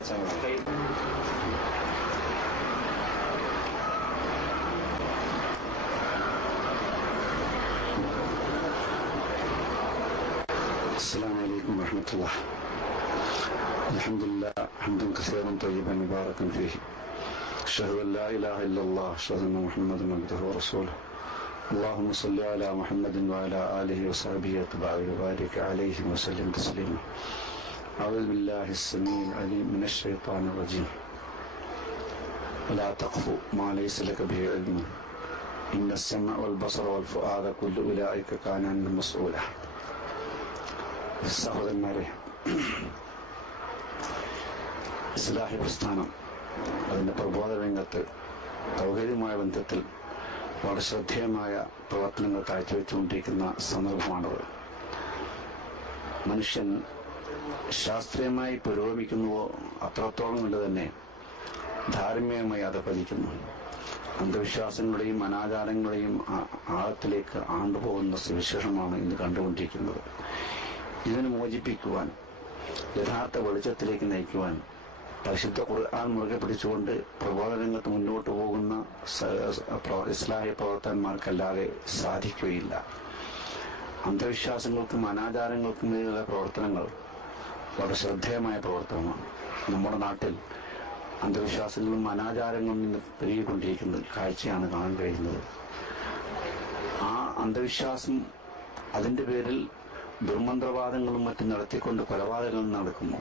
طيب. السلام عليكم ورحمة الله. الحمد لله حمدا كثيرا طيبا مباركا فيه. أشهد أن لا إله إلا الله، أشهد أن محمدا عبده ورسوله. اللهم صل على محمد وعلى آله وصحبه واتباعه وبارك عليه وسلم تسليما. أعوذ بالله السميع العليم من الشيطان الرجيم. ولا تقف ما ليس لك به علم إن السمع والبصر والفؤاد كل أولئك كان عنه مسؤولا. സഹോദരന്മാരെ, ഇസ്ലാഹി പ്രസ്ഥാനം അതിൻ്റെ പ്രബോധന രംഗത്ത് തൗഹീദുമായ ബന്ധത്തിൽ വളരെ ശ്രദ്ധേയമായ പ്രവർത്തനങ്ങൾ കാഴ്ചവെച്ചുകൊണ്ടിരിക്കുന്ന സന്ദർഭമാണത്. മനുഷ്യൻ ശാസ്ത്രീയമായി പുരോഗമിക്കുന്നുവോ അത്രത്തോളം കൊണ്ട് തന്നെ ധാർമ്മികമായി അത് പതിക്കുന്നു. അന്ധവിശ്വാസങ്ങളുടെയും അനാചാരങ്ങളുടെയും ആഴത്തിലേക്ക് ആണ്ടുപോകുന്ന സുവിശേഷമാണ് ഇന്ന് കണ്ടുകൊണ്ടിരിക്കുന്നത്. ഇതിനെ മോചിപ്പിക്കുവാൻ, യഥാർത്ഥ വെളിച്ചത്തിലേക്ക് നയിക്കുവാൻ പരിശുദ്ധ ഖുർആൻ മുറുകെ പിടിച്ചുകൊണ്ട് പ്രബോധന രംഗത്ത് മുന്നോട്ട് പോകുന്ന ഇസ്ലാഹി പ്രവർത്തകന്മാർക്കല്ലാതെ സാധിക്കുകയില്ല. അന്ധവിശ്വാസങ്ങൾക്കും അനാചാരങ്ങൾക്കും മേലുള്ള പ്രവർത്തനങ്ങൾ വളരെ ശ്രദ്ധേയമായ പ്രവർത്തനമാണ്. നമ്മുടെ നാട്ടിൽ അന്ധവിശ്വാസങ്ങളും അനാചാരങ്ങളും ഇന്ന് പെരുകിക്കൊണ്ടിരിക്കുന്ന കാഴ്ചയാണ് കാണാൻ കഴിയുന്നത്. ആ അന്ധവിശ്വാസം അതിന്റെ പേരിൽ ദുർമന്ത്രവാദങ്ങളും മറ്റും നടത്തിക്കൊണ്ട് കൊലപാതകങ്ങൾ നടക്കുന്നു.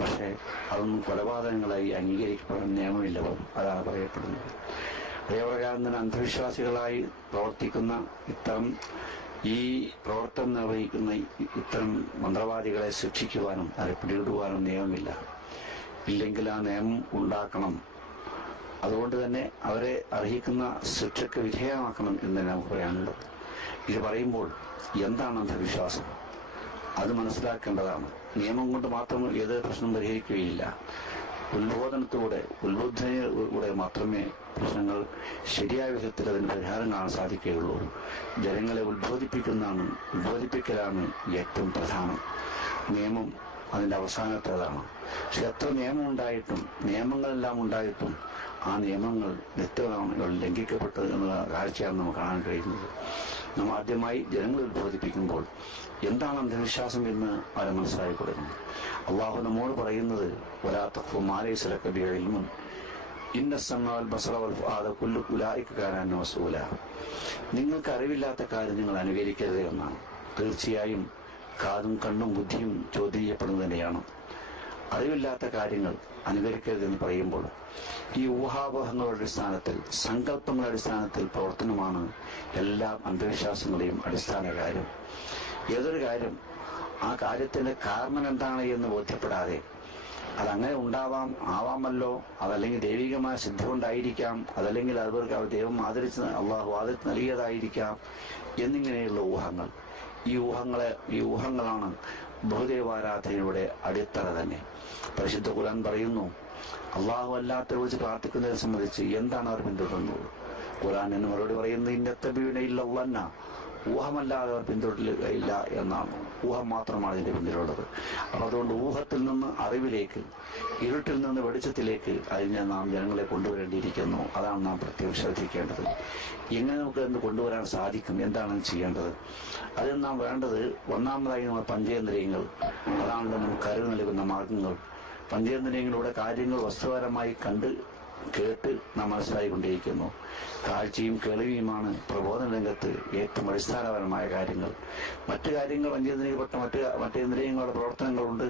പക്ഷേ അതൊന്നും കൊലപാതകങ്ങളായി അംഗീകരിക്കപ്പെടാൻ നിയമമില്ല. അതാണ് പറയപ്പെടുന്നത്. അതേപ്രകാരം തന്നെ അന്ധവിശ്വാസികളായി പ്രവർത്തിക്കുന്ന ഈ പ്രവർത്തനം നിർവഹിക്കുന്ന ഇത്തരം മന്ത്രവാദികളെ ശിക്ഷിക്കുവാനും അവരെ പിടികൂടുവാനും നിയമമില്ല. ഇല്ലെങ്കിൽ ആ നിയമം ഉണ്ടാക്കണം. അതുകൊണ്ട് തന്നെ അവരെ അർഹിക്കുന്ന ശിക്ഷയ്ക്ക് വിധേയമാക്കണം എന്ന് നമുക്ക് പറയാനുള്ളത്. ഇത് പറയുമ്പോൾ എന്താണ് അന്ധവിശ്വാസം, അത് മനസ്സിലാക്കേണ്ടതാണ്. നിയമം കൊണ്ട് മാത്രം ഏത് പ്രശ്നം പരിഹരിക്കുകയില്ല. ഉത്ബോധനത്തിലൂടെ മാത്രമേ പ്രശ്നങ്ങൾ ശരിയായ വിധത്തിൽ അതിന് പരിഹാരം കാണാൻ സാധിക്കുകയുള്ളൂ. ജനങ്ങളെ ഉത്ബോധിപ്പിക്കലാണ് ഏറ്റവും പ്രധാനം. നിയമം അതിന്റെ അവസാനത്തേതാണ്. പക്ഷെ എത്ര നിയമങ്ങളെല്ലാം ഉണ്ടായിട്ടും ആ നിയമങ്ങൾ നിത്യമാണ് ലംഘിക്കപ്പെട്ടത് എന്ന കാഴ്ചയാണ് നമുക്ക് കാണാൻ കഴിയുന്നത്. നാം ആദ്യമായി ജനങ്ങളെ ഉത്ബോധിപ്പിക്കുമ്പോൾ എന്താണ് അന്ധവിശ്വാസം എന്ന് അവരെ മനസ്സിലാക്കി കൊടുക്കണം. അള്ളാഹു നമ്മോട് പറയുന്നത് വലാ തഖ്ഫു മാ ലൈസ ലക ബിഹി ഇൽമുൻ ഇന്ന അസ്സമഅ വൽ ബസറ വൽ ഫുആദ കുല്ലു ഉലൈക കാന അൻഹു മസ്ഊല. നിങ്ങൾക്ക് അറിവില്ലാത്ത കാര്യം നിങ്ങൾ അനുകരിക്കരുത് എന്നാണ്. തീർച്ചയായും കാതും കണ്ണും ബുദ്ധിയും ചോദ്യം ചെയ്യപ്പെടുന്നത് തന്നെയാണ്. അറിവില്ലാത്ത കാര്യങ്ങൾ അനുകരിക്കരുതെന്ന് പറയുമ്പോൾ ഈ ഊഹാപോഹങ്ങളുടെ അടിസ്ഥാനത്തിൽ, സങ്കല്പങ്ങളുടെ അടിസ്ഥാനത്തിൽ പ്രവർത്തനമാണ് എല്ലാ അന്ധവിശ്വാസങ്ങളുടെയും അടിസ്ഥാന കാര്യം. ഏതൊരു കാര്യം ആ കാര്യത്തിന്റെ കാരണം എന്താണ് എന്ന് ബോധ്യപ്പെടാതെ അതങ്ങനെ ആവാമല്ലോ, അതല്ലെങ്കിൽ ദൈവികമായ സിദ്ധി കൊണ്ടായിരിക്കാം, അതല്ലെങ്കിൽ അവർക്ക് ദൈവം അള്ളാഹു ആദരിച്ച് നൽകിയതായിരിക്കാം എന്നിങ്ങനെയുള്ള ഊഹങ്ങൾ. ഈ ഊഹങ്ങളാണ് ബഹുദൈവാരാധനയുടെ അടിത്തറ തന്നെ. പരിശുദ്ധ ഖുർആൻ പറയുന്നു, അള്ളാഹു അല്ലാത്തവരെ വിളിച്ച് പ്രാർത്ഥിക്കുന്നതിനെ സംബന്ധിച്ച് എന്താണ് അവർ പിന്തുടരുന്നത്? ഖുർആൻ എന്ന് മറുപടി പറയുന്നത് ഇന്നത്തബിയുനയില്ല, ഊഹമല്ലാതെ അവർ പിന്തുടരില്ല എന്നാണ്. ഊഹം മാത്രമാണ് ഇതിന്റെ പിന്നിലുള്ളത്. അപ്പൊ അതുകൊണ്ട് ഊഹത്തിൽ നിന്ന് അറിവിലേക്ക്, ഇരുട്ടിൽ നിന്ന് വെളിച്ചത്തിലേക്ക് അതിനെ നാം ജനങ്ങളെ കൊണ്ടുവരേണ്ടിയിരിക്കുന്നു. അതാണ് നാം പ്രത്യേകം ശ്രദ്ധിക്കേണ്ടത്. എങ്ങനെ നമുക്ക് എന്ന് കൊണ്ടുവരാൻ സാധിക്കും? എന്താണ് ചെയ്യേണ്ടത്? അതിന് നാം വേണ്ടത് ഒന്നാമതായി നമ്മുടെ പഞ്ചേന്ദ്രിയങ്ങൾ. അതാണല്ലോ നമുക്ക് അറിവ് നൽകുന്ന മാർഗങ്ങൾ. പഞ്ചേന്ദ്രിയങ്ങളിലൂടെ കാര്യങ്ങൾ വസ്തുപരമായി കണ്ട് കേട്ട് നാം മനസ്സിലായിക്കൊണ്ടിരിക്കുന്നു. കാഴ്ചയും കേൾവിയുമാണ് പ്രബോധന രംഗത്ത് ഏറ്റവും അടിസ്ഥാനപരമായ കാര്യങ്ങൾ. മറ്റു കാര്യങ്ങൾ പഞ്ചേന്ദ്രിയപ്പെട്ട മറ്റേന്ദ്രിയങ്ങളുടെ പ്രവർത്തനങ്ങളുണ്ട്.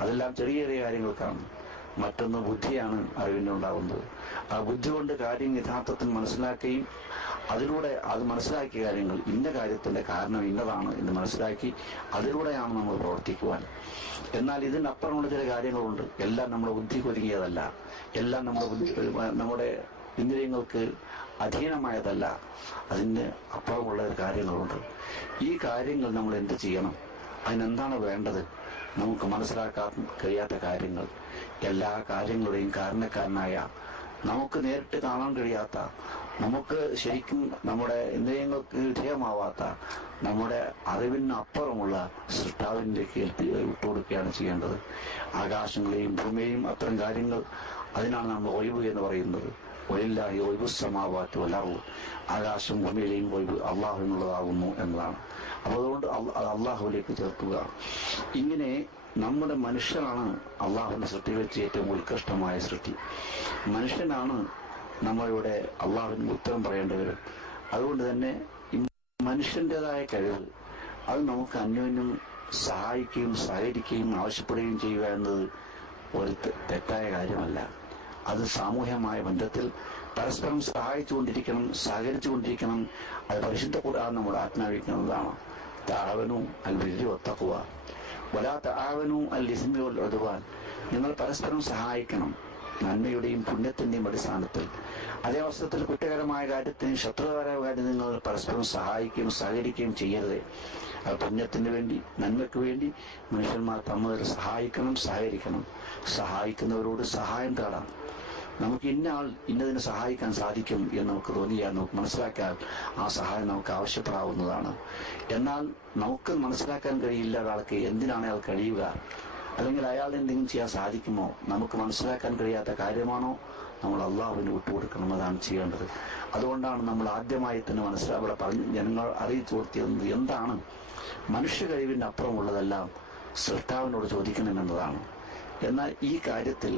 അതെല്ലാം ചെറിയ ചെറിയ കാര്യങ്ങൾക്കാണ്. മറ്റൊന്ന് ബുദ്ധിയാണ് അറിവിന് ഉണ്ടാകുന്നത്. ആ ബുദ്ധി കൊണ്ട് കാര്യം യഥാർത്ഥത്തിൽ മനസ്സിലാക്കുകയും അതിലൂടെ അത് മനസ്സിലാക്കിയ കാര്യങ്ങൾ ഇന്ന കാര്യത്തിന്റെ കാരണം ഇന്നതാണ് എന്ന് മനസ്സിലാക്കി അതിലൂടെയാണ് നമ്മൾ പ്രവർത്തിക്കുവാൻ. എന്നാൽ ഇതിനപ്പുറമുള്ള ചില കാര്യങ്ങളുണ്ട്. എല്ലാം നമ്മുടെ ബുദ്ധിക്ക് ഒരുങ്ങിയതല്ല, എല്ലാം നമ്മുടെ ഇന്ദ്രിയങ്ങൾക്ക് അധീനമായതല്ല. അതിന് അപ്പുറമുള്ള കാര്യങ്ങളുണ്ട്. ഈ കാര്യങ്ങൾ നമ്മൾ എന്ത് ചെയ്യണം? അതിനെന്താണ് വേണ്ടത്? നമുക്ക് മനസ്സിലാക്കാൻ കഴിയാത്ത കാര്യങ്ങൾ, എല്ലാ കാര്യങ്ങളുടെയും കാരണക്കാരനായ, നമുക്ക് നേരിട്ട് കാണാൻ കഴിയാത്ത നമുക്ക് ശരിക്കും നമ്മുടെ ഇന്ദ്രിയങ്ങൾക്ക് വിധേയമാവാത്ത നമ്മുടെ അറിവിനപ്പുറമുള്ള സൃഷ്ടാവിന്റെ വിട്ടുകൊടുക്കുകയാണ് ചെയ്യേണ്ടത്. ആകാശങ്ങളെയും ഭൂമിയെയും അത്തരം കാര്യങ്ങൾ, അതിനാണ് നമ്മൾ ഒഴിവ് എന്ന് പറയുന്നത്. ഒഴില്ലാഹി ഒഴിവുസമാവാറ്റ് വലാവു, ആകാശം ഭൂമിയിലെയും ഒഴിവ് അള്ളാഹുവിനുള്ളതാകുന്നു എന്നതാണ്. അപ്പോൾ അതുകൊണ്ട് അള്ളാഹുവിലേക്ക് ചേർക്കുക. ഇങ്ങനെ നമ്മുടെ മനുഷ്യനാണ് അള്ളാഹുവിന്റെ സൃഷ്ടി വെച്ച് ഏറ്റവും ഉത്കൃഷ്ടമായ സൃഷ്ടി. മനുഷ്യനാണ് നമ്മളിവിടെ അള്ളാഹുവിന് ഉത്തരം പറയേണ്ടവരും. അതുകൊണ്ട് തന്നെ മനുഷ്യന്റേതായ കഴിവ് അത് നമുക്ക് അന്യോന്യം സഹായിക്കുകയും സഹകരിക്കുകയും ആവശ്യപ്പെടുകയും ചെയ്യുക എന്നത് ഒരു തെറ്റായ കാര്യമല്ല. അത് സാമൂഹ്യമായ ബന്ധത്തിൽ പരസ്പരം സഹായിച്ചുകൊണ്ടിരിക്കണം, സഹകരിച്ചുകൊണ്ടിരിക്കണം. അത് പരിശുദ്ധ ഖുർആൻ നമ്മൾ ആജ്ഞാപിക്കുന്നതാണ്. തആവനു അൽ ബിർരി വത്തഖ്വ വലാ തആവനു അൽ ഇസ്മി വൽ ഉദ്വാൻ. നിങ്ങൾ പരസ്പരം സഹായിക്കണം നന്മയുടെയും പുണ്യത്തിന്റെയും അടിസ്ഥാനത്തിൽ. അതേ അവസരത്തിൽ കുറ്റകരമായ കാര്യത്തിനും ശത്രുകരമായ കാര്യം നിങ്ങൾ പരസ്പരം സഹായിക്കുകയും സഹകരിക്കുകയും ചെയ്യരുത്. അത് പുണ്യത്തിന് വേണ്ടി, നന്മയ്ക്ക് വേണ്ടി മനുഷ്യന്മാർ തമ്മിൽ സഹായിക്കണം, സഹകരിക്കണം. സഹായിക്കുന്നവരോട് സഹായം തേടാം. നമുക്ക് ഇന്നതിന് സഹായിക്കാൻ സാധിക്കും എന്ന് നമുക്ക് തോന്നിയാൽ, നമുക്ക് മനസ്സിലാക്കാൻ ആ സഹായം നമുക്ക് ആവശ്യപ്പെടാവുന്നതാണ്. എന്നാൽ നമുക്ക് മനസ്സിലാക്കാൻ കഴിയില്ല ഒരാൾക്ക് എന്തിനാണ് അയാൾ കഴിയുക, അല്ലെങ്കിൽ അയാൾ എന്തെങ്കിലും ചെയ്യാൻ സാധിക്കുമോ, നമുക്ക് മനസ്സിലാക്കാൻ കഴിയാത്ത കാര്യമാണോ, നമ്മൾ അള്ളാഹുവിന് വിട്ടുകൊടുക്കണം. അതാണ് ചെയ്യേണ്ടത്. അതുകൊണ്ടാണ് നമ്മൾ ആദ്യമായി തന്നെ അവിടെ പറഞ്ഞ് ജനങ്ങൾ അറിയിച്ചു കൊടുത്തിരുന്നത് എന്താണ് മനുഷ്യ കഴിവിന് അപ്പുറമുള്ളതെല്ലാം സൃഷ്ടാവിനോട് ചോദിക്കണമെന്നതാണ്. എന്നാൽ ഈ കാര്യത്തിൽ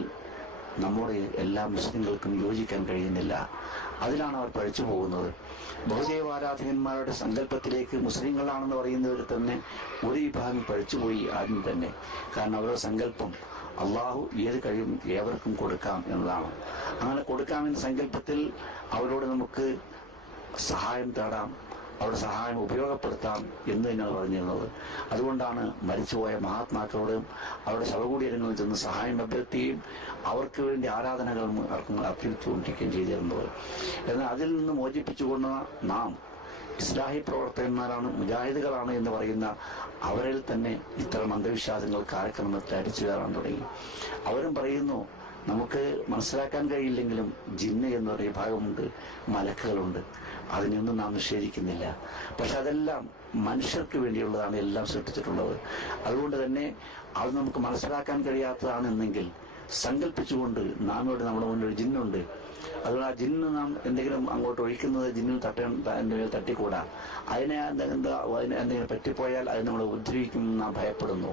നമ്മുടെ എല്ലാ മുസ്ലിങ്ങൾക്കും യോജിക്കാൻ കഴിയുന്നില്ല. അതിലാണ് അവർ പഴിച്ചു പോകുന്നത്. ബഹുദൈവാരാധകന്മാരുടെ സങ്കല്പത്തിലേക്ക് മുസ്ലിങ്ങളാണെന്ന് പറയുന്നവർ തന്നെ ഒരു വിഭാഗം പഴിച്ചുപോയി ആദ്യം തന്നെ. കാരണം അവരുടെ സങ്കല്പം അള്ളാഹു ഏത് കഴിവും ഏവർക്കും കൊടുക്കാം എന്നതാണ്. അങ്ങനെ കൊടുക്കാമെന്ന സങ്കല്പത്തിൽ അവരോട് നമുക്ക് സഹായം തേടാം, അവരുടെ സഹായം ഉപയോഗപ്പെടുത്താം എന്ന് തന്നെയാണ് പറഞ്ഞിരുന്നത്. അതുകൊണ്ടാണ് മരിച്ചുപോയ മഹാത്മാക്കളോടും അവരുടെ ശവകുടീരങ്ങളിൽ ചെന്ന് സഹായം അഭ്യർത്ഥിക്കുകയും അവർക്ക് വേണ്ടി ആരാധനകൾ അർപ്പിച്ചുകൊണ്ടിരിക്കുകയും ചെയ്തിരുന്നത്. എന്നാൽ അതിൽ നിന്ന് മോചിപ്പിച്ചുകൊണ്ട് നാം ഇസ്ലാഹി പ്രവർത്തകന്മാരാണ്, മുജാഹിദുകളാണ് എന്ന് പറയുന്ന അവരിൽ തന്നെ ഇത്തരം അന്ധവിശ്വാസങ്ങൾ കാലക്രമത്തിൽ അടിച്ചു കയറാൻ തുടങ്ങി. അവരും പറയുന്നു നമുക്ക് മനസ്സിലാക്കാൻ കഴിയില്ലെങ്കിലും ജിന്ന് എന്നൊരു വിഭാഗമുണ്ട്, മലക്കുകളുണ്ട്, അതിനൊന്നും നാം നിഷേധിക്കുന്നില്ല. പക്ഷെ അതെല്ലാം മനുഷ്യർക്ക് വേണ്ടിയുള്ളതാണ് എല്ലാം സൃഷ്ടിച്ചിട്ടുള്ളത്. അതുകൊണ്ട് തന്നെ അത് നമുക്ക് മനസ്സിലാക്കാൻ കഴിയാത്തതാണെന്നെങ്കിൽ സങ്കല്പിച്ചുകൊണ്ട് നാം ഇവിടെ നമ്മുടെ മുന്നിൽ ഒരു ജിന്നുണ്ട്, അതുകൊണ്ട് ആ ജിന്ന് നാം എന്തെങ്കിലും അങ്ങോട്ട് ഒഴിക്കുന്നത് ജിന്നിൽ എന്തെങ്കിലും തട്ടിക്കൂടാ, അതിനെ എന്തെങ്കിലും പറ്റിപ്പോയാൽ അത് നമ്മളെ ഉദ്ധരിക്കുമെന്ന് നാം ഭയപ്പെടുന്നു.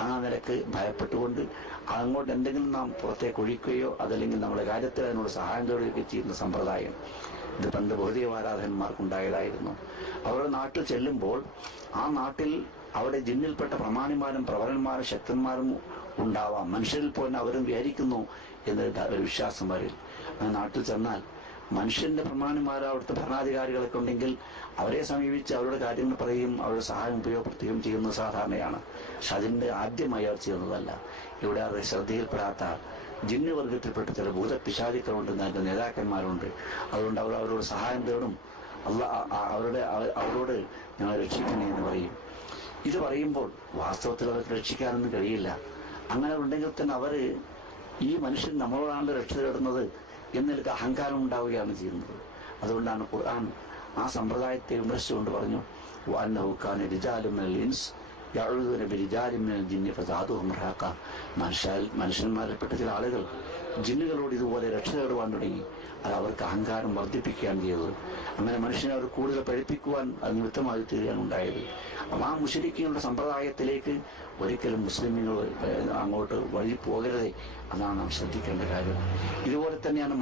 ആ നിലക്ക് ഭയപ്പെട്ടുകൊണ്ട് അങ്ങോട്ട് എന്തെങ്കിലും നാം പുറത്തേക്ക് ഒഴിക്കുകയോ അതല്ലെങ്കിൽ നമ്മുടെ കാര്യത്തിൽ അതിനോട് സഹായം തേടുകയോ ചെയ്യുന്ന സമ്പ്രദായം ഇത് പണ്ട് ബഹുദൈവാരാധകന്മാർക്കുണ്ടായതായിരുന്നു. അവരുടെ നാട്ടിൽ ചെല്ലുമ്പോൾ ആ നാട്ടിൽ അവിടെ ജിന്നിൽപ്പെട്ട പ്രമാണിമാരും പ്രവരന്മാരും ശക്തന്മാരും ഉണ്ടാവാം, മനുഷ്യരിൽ പോലും അവരും വിചാരിക്കുന്നു എന്നൊരു വിശ്വാസം വരിൽ. ആ നാട്ടിൽ ചെന്നാൽ മനുഷ്യന്റെ പ്രമാണിമാരോ അവിടുത്തെ ഭരണാധികാരികളൊക്കെ ഉണ്ടെങ്കിൽ അവരെ സമീപിച്ച് അവരുടെ കാര്യങ്ങൾ പറയുകയും അവരുടെ സഹായം ഉപയോഗപ്പെടുത്തുകയും ചെയ്യുന്നത് സാധാരണയാണ്. പക്ഷെ അതിന്റെ ആദ്യമായി അവർ ചെയ്യുന്നതല്ല. ഇവിടെ അവരുടെ ശ്രദ്ധയിൽപ്പെടാത്ത ജിന്ന് വർഗത്തിൽപ്പെട്ട ചില ഭൂതപിശാചുക്കളുണ്ട്, അതിന്റെ നേതാക്കന്മാരുണ്ട്. അതുകൊണ്ട് അവർ അവരോട് സഹായം തേടും, അവരോട് ഞങ്ങളെ രക്ഷിക്കണേ എന്ന് പറയും. ഇത് പറയുമ്പോൾ വാസ്തവത്തിൽ അവർക്ക് രക്ഷിക്കാനൊന്നും കഴിയില്ല. അങ്ങനെ ഉണ്ടെങ്കിൽ തന്നെ അവര് ഈ മനുഷ്യൻ നമ്മളോടാണ് രക്ഷ തേടുന്നത് എന്നൊരു അഹങ്കാരം ഉണ്ടാവുകയാണ് ചെയ്യുന്നത്. അതുകൊണ്ടാണ് ഖുർആൻ ആ സമ്പ്രദായത്തെ വിമർശിച്ചുകൊണ്ട് പറഞ്ഞു, വഅന്നഹു കാന റിജാലുൻ മിനൽ ഇൻസ് യഊദൂന ബിരിജാലിൻ മിനൽ ജിന്നി ഫസാദുഹും റഹാഖ. മനുഷ്യന്മാരിൽപ്പെട്ട ചില ആളുകൾ ജിന്നുകളോട് ഇതുപോലെ രക്ഷ തേടുവാൻ തുടങ്ങി. അത് അവർക്ക് അഹങ്കാരം വർദ്ധിപ്പിക്കുകയാണ് ചെയ്തത്. അങ്ങനെ മനുഷ്യനെ അവർ കൂടുതൽ പഠിപ്പിക്കുവാൻ അത് നിമിത്തമായി തീരുകയാണ് ഉണ്ടായത്. അപ്പം ആ മുശ്രിക്കുകളുടെ സമ്പ്രദായത്തിലേക്ക് ഒരിക്കലും മുസ്ലിമുകൾ അങ്ങോട്ട് വഴി പോകരുതേ. അതാണ് നാം ശ്രദ്ധിക്കേണ്ട കാര്യം. ഇതുപോലെ തന്നെയാണ്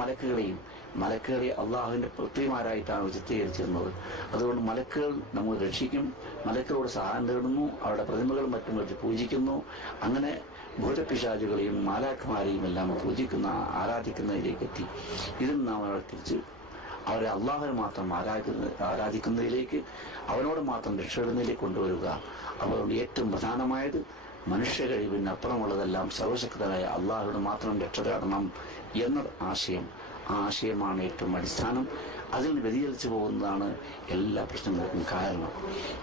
മലക്കുകളെ അള്ളാഹുവിന്റെ പുത്രിമാരായിട്ടാണ് ചിത്രീകരിച്ചിരുന്നത്. അതുകൊണ്ട് മലക്കുകൾ നമ്മൾ രക്ഷിക്കും, മലക്കുകളോട് സഹായം തേടുന്നു, അവരുടെ പ്രതിമകളും മറ്റും വെച്ച് പൂജിക്കുന്നു. അങ്ങനെ ഭൂതപിശാചുകളെയും മാലാഖമാരെയും എല്ലാം പൂജിക്കുന്ന ആരാധിക്കുന്നതിലേക്ക് എത്തി. ഇതിൽ നാം തിരിച്ച് അവരെ അള്ളാഹുവിനെ മാത്രം ആരാധിക്കുന്നതിലേക്ക്, അവനോട് മാത്രം രക്ഷപ്പെടുന്നതിലേക്ക് കൊണ്ടുവരിക. അവരുടെ ഏറ്റവും പ്രധാനമായത് മനുഷ്യ കഴിവിന് അപ്പുറമുള്ളതെല്ലാം സർവശക്തനായ അള്ളാഹുവിന് മാത്രം രക്ഷ തേടണം എന്ന ആശയം. ആ ആശയമാണ് ഏറ്റവും അടിസ്ഥാനം. അതിൽ നിന്ന് വ്യതിചലിച്ചു പോകുന്നതാണ് എല്ലാ പ്രശ്നങ്ങൾക്കും കാരണം.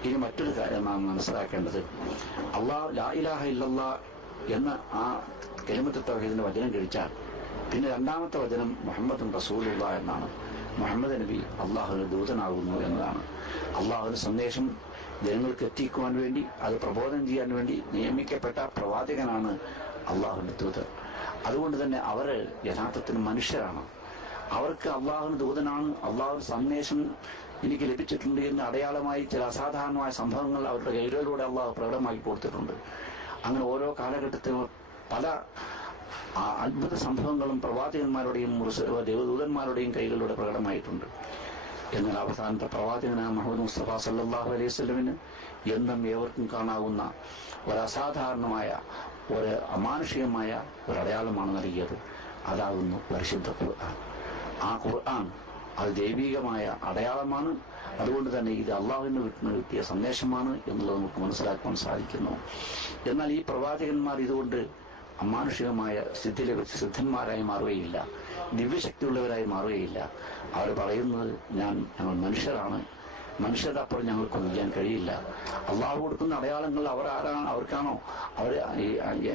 ഇനി മറ്റൊരു കാര്യം നാം മനസ്സിലാക്കേണ്ടത്, ലാ ഇലാഹ ഇല്ലല്ലാഹ് എന്ന ആ കലിമത്ത് തൗഹീദിന്റെ വചനം കഴിച്ചാൽ പിന്നെ രണ്ടാമത്തെ വചനം മുഹമ്മദുൻ റസൂലുള്ളാഹ് എന്നാണ്. മുഹമ്മദ് നബി അള്ളാഹുവിന്റെ ദൂതനാകുന്നു എന്നതാണ്. അള്ളാഹുവിന്റെ സന്ദേശം ജനങ്ങൾക്ക് എത്തിക്കുവാൻ വേണ്ടി, അത് പ്രബോധനം ചെയ്യാൻ വേണ്ടി നിയമിക്കപ്പെട്ട പ്രവാചകനാണ് അള്ളാഹുവിന്റെ ദൂതൻ. അതുകൊണ്ട് തന്നെ അവർ യഥാർത്ഥത്തിൽ മനുഷ്യരാണ്. അവർക്ക് അള്ളാഹുവിന്റെ ദൂതനാണ്, അള്ളാഹുവിന്റെ സന്ദേശം എനിക്ക് ലഭിച്ചിട്ടുണ്ട് എന്ന് അടയാളമായി ചില അസാധാരണമായ സംഭവങ്ങൾ അവരുടെ കൈകളിലൂടെ അള്ളാഹു പ്രകടമാക്കി കൊടുത്തിട്ടുണ്ട്. അങ്ങനെ ഓരോ കാലഘട്ടത്തിലും പല അത്ഭുത സംഭവങ്ങളും പ്രവാചകന്മാരുടെയും ദേവദൂതന്മാരുടെയും കൈകളിലൂടെ പ്രകടമായിട്ടുണ്ട്. എന്നാൽ അവസാനത്തെ പ്രവാചകനായ മുഹമ്മദ് മുസ്തഫ സല്ലല്ലാഹു അലൈഹി വസല്ലമിന് എന്നും ഏവർക്കും കാണാവുന്ന ഒരു അസാധാരണമായ, ഒരു അമാനുഷികമായ ഒരു അടയാളമാണ് നൽകിയത്. അതാകുന്നു പരിശുദ്ധ ഖുർആൻ. ആ ഖുർആൻ അത് ദൈവികമായ അടയാളമാണ്. അതുകൊണ്ട് തന്നെ ഇത് അള്ളാഹുവിന് കിട്ടിയ സന്ദേശമാണ് എന്നുള്ളത് നമുക്ക് മനസ്സിലാക്കാൻ സാധിക്കുന്നു. എന്നാൽ ഈ പ്രവാചകന്മാർ ഇതുകൊണ്ട് അമാനുഷികമായ സ്ഥിതി ലഭിച്ച സിദ്ധന്മാരായി മാറുകയില്ല, ദിവ്യശക്തിയുള്ളവരായി മാറുകയില്ല. അവർ പറയുന്നത് ഞങ്ങൾ മനുഷ്യരാണ്, മനുഷ്യരുടെ അപ്പുറം ഞങ്ങൾക്കൊന്നും ചെയ്യാൻ കഴിയില്ല. അള്ളാഹു കൊടുക്കുന്ന അടയാളങ്ങൾ അവർ ആരാണ്, അവർക്കാണോ, അവർ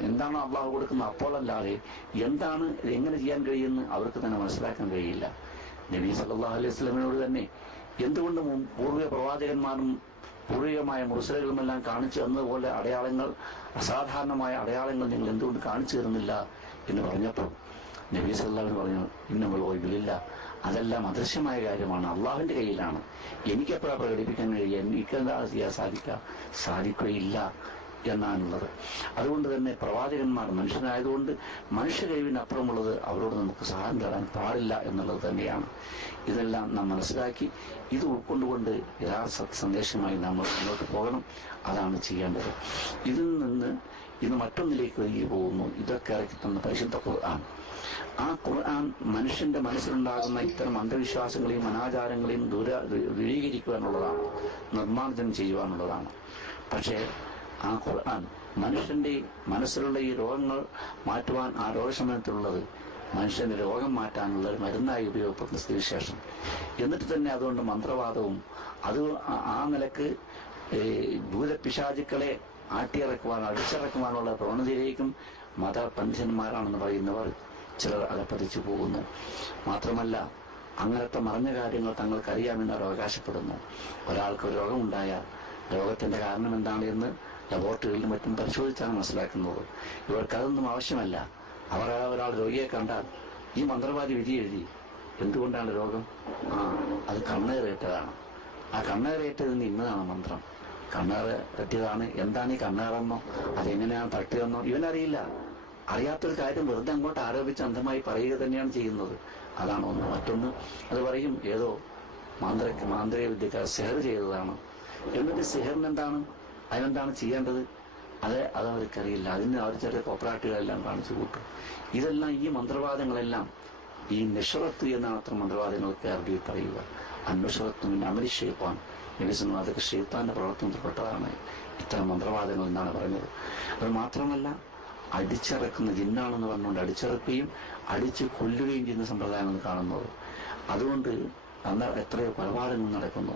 എന്താണോ അള്ളാഹു കൊടുക്കുന്നത് അപ്പോഴല്ലാതെ എന്താണ് എങ്ങനെ ചെയ്യാൻ കഴിയുമെന്ന് അവർക്ക് തന്നെ മനസ്സിലാക്കാൻ കഴിയില്ല. നബി സല്ലല്ലാഹു അലൈഹി വസല്ലമയോട് തന്നെ എന്തുകൊണ്ട് പൂർവിക പ്രവാചകന്മാരും പൂർവികമായ മുർസലുകളുമെല്ലാം കാണിച്ചു തന്നതുപോലെ അടയാളങ്ങൾ, അസാധാരണമായ അടയാളങ്ങൾ നിങ്ങൾ എന്തുകൊണ്ട് കാണിച്ചു തരുന്നില്ല എന്ന് പറഞ്ഞപ്പോൾ നബി സല്ലല്ലാഹു അലൈഹി വസല്ലം പറഞ്ഞു, ഇന്നമൽ ഗൈബിലില്ല, അതെല്ലാം അദൃശ്യമായ കാര്യമാണ്, അള്ളാഹുവിന്റെ കയ്യിലാണ്. എനിക്കെപ്പോഴാണ് പ്രകടിപ്പിക്കാൻ കഴിയുക, എനിക്കെന്താ ചെയ്യാൻ സാധിക്കുകയില്ല എന്നാണുള്ളത്. അതുകൊണ്ട് തന്നെ പ്രവാചകന്മാർ മനുഷ്യനായതുകൊണ്ട് മനുഷ്യ കഴിവിനപ്പുറമുള്ളത് അവരോട് നമുക്ക് സഹായം തരാൻ പാടില്ല എന്നുള്ളത് തന്നെയാണ്. ഇതെല്ലാം നാം മനസ്സിലാക്കി ഇത് ഉൾക്കൊണ്ടുകൊണ്ട് യഥാർത്ഥ സന്ദേശമായി നമ്മൾ മുന്നോട്ട് പോകണം. അതാണ് ചെയ്യേണ്ടത്. ഇതിൽ നിന്ന് ഇത് മറ്റൊന്നിലേക്ക് ഒഴുകി പോകുന്നു. ഇതൊക്കെ ഇറക്കി തന്ന പരിശുദ്ധ ഖുർആൻ. ആ ഖുർആൻ മനുഷ്യന്റെ മനസ്സിലുണ്ടാകുന്ന ഇത്തരം അന്ധവിശ്വാസങ്ങളെയും അനാചാരങ്ങളെയും ദൂരീകരിക്കുവാനുള്ളതാണ്, നിർമ്മാർജ്ജനം ചെയ്യുവാനുള്ളതാണ്. പക്ഷേ ആ ഖുർആൻ മനുഷ്യന്റെ മനസ്സിലുള്ള ഈ രോഗങ്ങൾ മാറ്റുവാൻ, ആ രോഗശമനത്തിലുള്ളത് മനുഷ്യന്റെ രോഗം മാറ്റാനുള്ള ഒരു മരുന്നായി ഉപയോഗപ്പെടുന്ന സ്ഥിതിവിശേഷം. എന്നിട്ട് തന്നെ അതുകൊണ്ട് മന്ത്രവാദവും അത് ആ നിലക്ക് ഭൂതപിശാചുക്കളെ ആട്ടിയിറക്കുവാനോ അടിച്ചിറക്കുവാനുള്ള പ്രവണതയിലേക്കും മതപണ്ഡിതന്മാരാണെന്ന് പറയുന്നവർ ചിലർ അകപ്പതിച്ചു പോകുന്നു. മാത്രമല്ല അങ്ങനത്തെ മറഞ്ഞ കാര്യങ്ങൾ തങ്ങൾക്കറിയാമെന്ന് അവർ അവകാശപ്പെടുന്നു. ഒരാൾക്ക് ഒരു രോഗമുണ്ടായാൽ രോഗത്തിന്റെ കാരണം എന്താണ് എന്ന് ലബോറട്ടറികളിലും മറ്റും പരിശോധിച്ചാണ് മനസ്സിലാക്കുന്നത്. ഇവർക്കതൊന്നും ആവശ്യമല്ല. അവർ ഒരാൾ രോഗിയെ കണ്ടാൽ ഈ മന്ത്രവാദി വിധി എഴുതി, എന്തുകൊണ്ടാണ് രോഗം? അത് കണ്ണേറേറ്റതാണ്. ആ കണ്ണേറേറ്റതിന് ഇന്നതാണ് മന്ത്രം. കണ്ണേറ് പറ്റിയതാണ്. എന്താണ് ഈ കണ്ണേറെന്നോ അതെങ്ങനെയാണ് തട്ടിയെന്നോ ഇവനറിയില്ല. അറിയാത്തൊരു കാര്യം വെറുതെ അങ്ങോട്ട് ആരോപിച്ച് അന്ധമായി പറയുക തന്നെയാണ് ചെയ്യുന്നത്. അതാണ് ഒന്ന്. മറ്റൊന്ന്, അത് പറയും ഏതോ മാന്ത്രിക വിദ്യക്കാർ സെഹർ ചെയ്തതാണ്. എന്നിട്ട് സെഹറിനെന്താണ്, അതിനെന്താണ് ചെയ്യേണ്ടത്, അത് അവർക്കറിയില്ല. അതിന് അവർ ചെറിയ കോപ്പറാട്ടുകളെല്ലാം കാണിച്ചു കൂട്ടും. ഇതെല്ലാം ഈ മന്ത്രവാദങ്ങളെല്ലാം ഈ നിഷറത്ത് എന്നാണ് അത്ര മന്ത്രവാദങ്ങൾക്ക് അറബിയിൽ പറയുക. അന്നുഷറത്തും അമരി ഷെയ്ത്താൻ, നബിസന്നു അതൊക്കെ ഷെയ്ത്താന്റെ പ്രവർത്തനത്തിൽപ്പെട്ടതാണ് ഇത്തരം മന്ത്രവാദങ്ങൾ എന്നാണ് പറഞ്ഞത്. അത് മാത്രമല്ല അടിച്ചിറക്കുന്ന ജിന്നാണെന്ന് പറഞ്ഞുകൊണ്ട് അടിച്ചിറക്കുകയും അടിച്ച് കൊല്ലുകയും ചെയ്യുന്ന സമ്പ്രദായമാണ് കാണുന്നത്. അതുകൊണ്ട് അന്ന് എത്രയോ കൊലപാതകങ്ങൾ നടക്കുന്നു.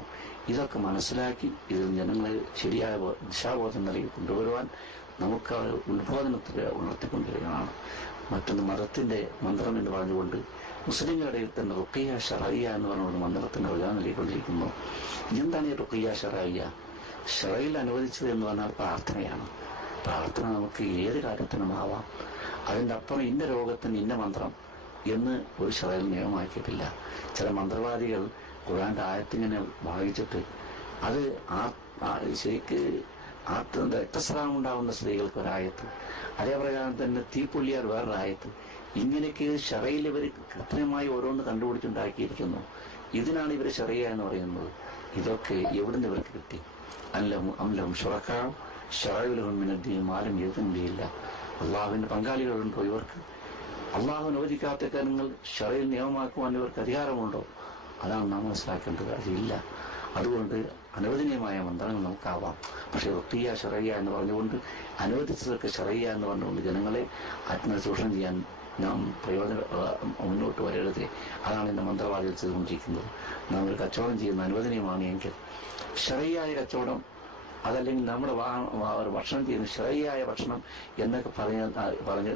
ഇതൊക്കെ മനസ്സിലാക്കി ഇതിൽ ജനങ്ങളെ ശരിയായ ദിശാബോധം നൽകി കൊണ്ടുവരുവാൻ നമുക്ക് ഉത്ബോധനത്തിൽ ഉണർത്തിക്കൊണ്ടിരിക്കുകയാണ്. മറ്റൊന്ന് മതത്തിന്റെ മന്ത്രം എന്ന് പറഞ്ഞുകൊണ്ട് മുസ്ലിങ്ങളുടെ ഇടയിൽ തന്നെ റുഖിയ ശറയ്യ എന്ന് പറഞ്ഞുകൊണ്ട് മന്ത്രത്തിന്റെ പ്രചാരം നൽകിക്കൊണ്ടിരിക്കുന്നു. എന്താണ് ഈ റുഖിയ ശറയ്യ? ശറയിൽ അനുവദിച്ചത് എന്ന് പറഞ്ഞാൽ പ്രാർത്ഥനയാണ്. പ്രാർത്ഥന നമുക്ക് ഏത് കാര്യത്തിനും ആവാം. അതിൻ്റെ അപ്പുറം ഇന്ന രോഗത്തിന് ഇന്ന മന്ത്രം എന്ന് ഒരു ശറയിൽ നിയമമാക്കിയിട്ടില്ല. ചില മന്ത്രവാദികൾ ഖുർആന്റെ ആയത്തിങ്ങനെ വായിച്ചിട്ട് അത് ശരിക്ക് രക്തസ്രാവം ഉണ്ടാവുന്ന സ്ത്രീകൾക്ക് ഒരായത്ത്, അതേപ്രകാരം തന്നെ തീപ്പൊല്ലിയാൽ വേറൊരായത്ത്, ഇങ്ങനെയൊക്കെ ശറയിൽ ഇവർ കൃത്യമായി ഓരോന്ന് കണ്ടുപിടിച്ചുണ്ടാക്കിയിരിക്കുന്നു. ഇതിനാണ് ഇവർ ശറിയ എന്ന് പറയുന്നത്. ഇതൊക്കെ എവിടുന്ന് ഇവർക്ക് കിട്ടി? അല്ലഹും ശുറക്കാവും ഷറയുലഹുമിനദ്ദീൻ മാലം എഴുതുന്നില്ല. അള്ളാഹുവിന്റെ പങ്കാളികളുണ്ടോ ഇവർക്ക്? അള്ളാഹു അനുവദിക്കാത്ത കാര്യങ്ങൾ ശറയിൽ നിയമമാക്കുവാൻ ഇവർക്ക് അധികാരമുണ്ടോ? അതാണ് നാം മനസ്സിലാക്കേണ്ടത്. അതില്ല. അതുകൊണ്ട് അനുവദനീയമായ മന്ത്രങ്ങൾ നമുക്കാവാം. പക്ഷെ റുഖിയ ശറയ്യ എന്ന് പറഞ്ഞുകൊണ്ട് അനുവദിച്ചതൊക്കെ ശറയ്യ എന്ന് പറഞ്ഞുകൊണ്ട് ജനങ്ങളെ ആത്മചൂഷണം ചെയ്യാൻ നാം മുന്നോട്ട് വരരുതേ. അതാണ് ഇന്ന് മന്ത്രവാദികൾ ചെയ്തുകൊണ്ടിരിക്കുന്നത്. നാം ഒരു കച്ചവടം ചെയ്യുന്ന അനുവദനീയമാണ് എങ്കിൽ ശറയ്യായ കച്ചവടം അതല്ലെങ്കിൽ നമ്മുടെ ഒരു ഭക്ഷണം ചെയ്യുന്ന ശരിയായ ഭക്ഷണം എന്നൊക്കെ പറഞ്ഞ്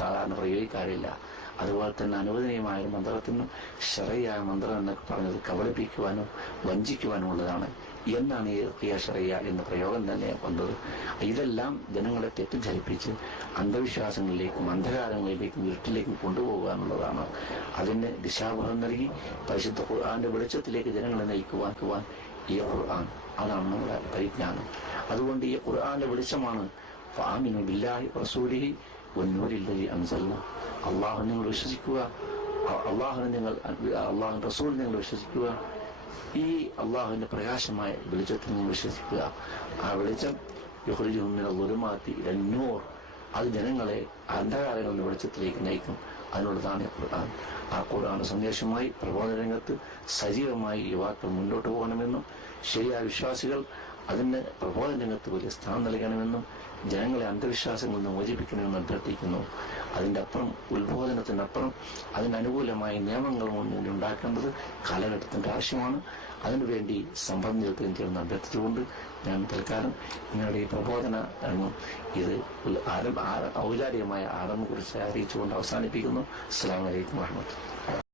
സാധാരണ പ്രയോഗിക്കാറില്ല. അതുപോലെ തന്നെ അനുവദനീയമായ ഒരു മന്ത്രത്തിനും ശരിയായ മന്ത്രം എന്നൊക്കെ പറഞ്ഞത് കബളിപ്പിക്കുവാനോ വഞ്ചിക്കുവാനോ ഉള്ളതാണ് എന്നാണ് ഈ റുഖിയ ശറിയ എന്ന പ്രയോഗം തന്നെ വന്നത്. ഇതെല്ലാം ജനങ്ങളെ തെറ്റിദ്ധരിപ്പിച്ച് അന്ധവിശ്വാസങ്ങളിലേക്കും അന്ധകാരങ്ങളിലേക്കും ഇരുട്ടിലേക്കും കൊണ്ടുപോകുക എന്നുള്ളതാണ്. അതിന് ദിശാബോധം നൽകി പരിശുദ്ധ ഖുർആന്റെ വെളിച്ചത്തിലേക്ക് ജനങ്ങളെ നയിക്കുവാൻ ഈ ഖുർആൻ, അതാണ് നമ്മുടെ പരിജ്ഞാനം. അതുകൊണ്ട് ഈ ഖുർആന്റെ വെളിച്ചമാണ് ഫആമിനു ബില്ലാഹി റസൂലിഹി വന്നൂരില്ലദീ അൻസൽനാ. അള്ളാഹു നിങ്ങൾ വിശ്വസിക്കുക, അള്ളാഹു റസൂൽ നിങ്ങൾ വിശ്വസിക്കുക, ഈ അള്ളാഹുവിന്റെ പ്രകാശമായ വെളിച്ചത്തിൽ നിങ്ങൾ വിശ്വസിക്കുക. ആ വെളിച്ചം യുഖ്രിജുഹും മിനൽ ളുലുമാത്തി ഇലൻ നൂർ, അത് ജനങ്ങളെ അന്ധകാരങ്ങളുടെ വെളിച്ചത്തിലേക്ക് നയിക്കും. അതിനുള്ളതാണ് ഖുർആൻ. ആ ഖുർആൻ സന്ദേശമായി പ്രബോധന രംഗത്ത് സജീവമായി യുവാക്കൾ മുന്നോട്ട് പോകണമെന്നും ശരിയായ വിശ്വാസികൾ അതിന് പ്രബോധന രംഗത്ത് വലിയ സ്ഥാനം നൽകണമെന്നും ജനങ്ങളെ അന്ധവിശ്വാസങ്ങളിൽ നിന്ന് മോചിപ്പിക്കണമെന്ന് അഭ്യർത്ഥിക്കുന്നു. അതിന്റെ അപ്പുറം ഉത്ബോധനത്തിനപ്പുറം അതിനനുകൂലമായ നിയമങ്ങൾ മുന്നിൽ ഉണ്ടാക്കേണ്ടത് കാലഘട്ടത്തിന്റെ ആവശ്യമാണ്. അതിനുവേണ്ടി സമ്പദ് നിൽക്കുകയും ചെയ്യുന്ന അഭ്യർത്ഥിച്ചുകൊണ്ട് ഞാൻ തൽക്കാലം നിങ്ങളുടെ ഈ പ്രബോധന രംഗം ഇത് ഔപചാരികമായ ആരംഭം കുറിച്ച് അറിയിച്ചുകൊണ്ട് അവസാനിപ്പിക്കുന്നു. അസ്സലാമു അലൈക്കും വറഹ്മത്തുള്ളാഹി.